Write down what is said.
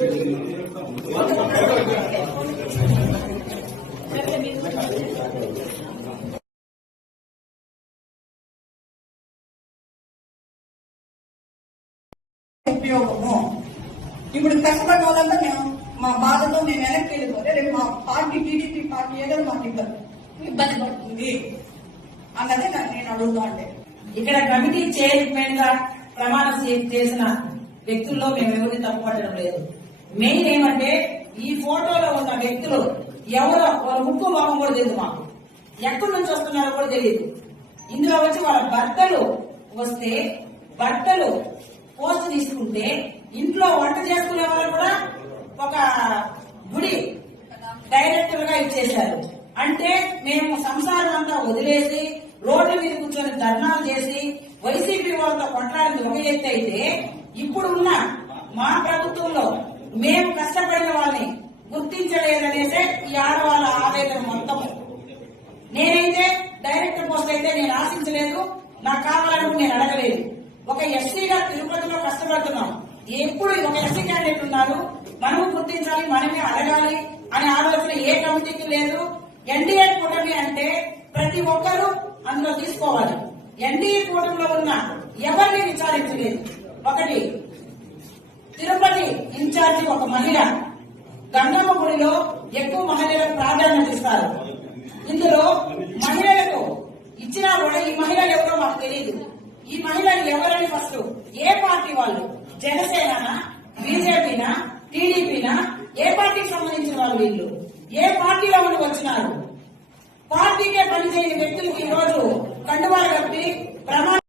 ఉపయోగము. ఇప్పుడు కష్టపడిన వాళ్ళంతా మేము మా బాధతో మేము వెనక్కి వెళ్ళిపోతే రేపు మా పార్టీ టీడీపీ పార్టీ ఏదో మాకు ఇబ్బంది పడుతుంది అన్నదే నేను అడుగుతా అంటే. ఇక్కడ కమిటీ చైర్మన్ గా ప్రమాణ చేసిన వ్యక్తుల్లో మేము ఎవరిని తప్పుపట్టడం లేదు. మెయిన్ ఏమంటే ఈ ఫోటోలో ఉన్న వ్యక్తులు ఎవరో వాళ్ళ ముక్కు మొహం కూడా తెలియదు, మాకు ఎక్కడి నుంచి వస్తున్నారో కూడా తెలియదు. ఇందులో వచ్చి వాళ్ళ భర్తలు వస్తే భర్తలు పోస్ట్ తీసుకుంటే ఇంట్లో వంట చేసుకునే వాళ్ళు కూడా ఒక గుడి డైరెక్టర్ గా ఇచ్చేశారు. అంటే మేము సంసారం అంతా వదిలేసి రోడ్ల మీద కూర్చొని ధర్నాలు చేసి వైసీపీ వాళ్ళతో కొట్లాడింది ఒక ఎత్తు అయితే, ఇప్పుడు ఉన్న మా ప్రభుత్వంలో మేము కష్టపడిన వాళ్ళని గుర్తించలేదనేసే ఈ ఆడవాళ్ళ ఆవేదన మొత్తం. నేనైతే డైరెక్టర్ పోస్ట్ అయితే నేను ఆశించలేదు, నాకు కావాలని నేను అడగలేదు. ఒక ఎస్సీగా తిరుపతిలో కష్టపడుతున్నాం. ఎప్పుడు ఒక ఎస్సీ క్యాండిడేట్ ఉన్నారు, మనము గుర్తించాలి, మనమే అడగాలి అనే ఆలోచన ఏ కమిటీకి లేదు. ఎన్డీఏ కూటమి అంటే ప్రతి ఒక్కరూ అందులో తీసుకోవాలి. ఎన్డీఏ కూటమిలో ఉన్న ఎవరిని విచారించలేదు. ఒకటి తిరుపతి ఇన్ఛార్జి ఒక మహిళ, గంగమ్మ గుడిలో ఎక్కువ మహిళలకు ప్రాధాన్యత ఇస్తారు. ఇందులో మహిళలకు ఇచ్చినా కూడా ఈ మహిళలు ఎవరో మాకు తెలియదు. ఈ మహిళలు ఎవరని ఫస్ట్ ఏ పార్టీ వాళ్ళు, జనసేన, బీజేపీనా, టీడీపీనా, ఏ పార్టీకి సంబంధించిన వాళ్ళు, వీళ్ళు ఏ పార్టీలో ఉండి వచ్చినారు? పార్టీకే పనిచేయని వ్యక్తులకి ఈ రోజు కండువాలు కప్పి ప్రమాణ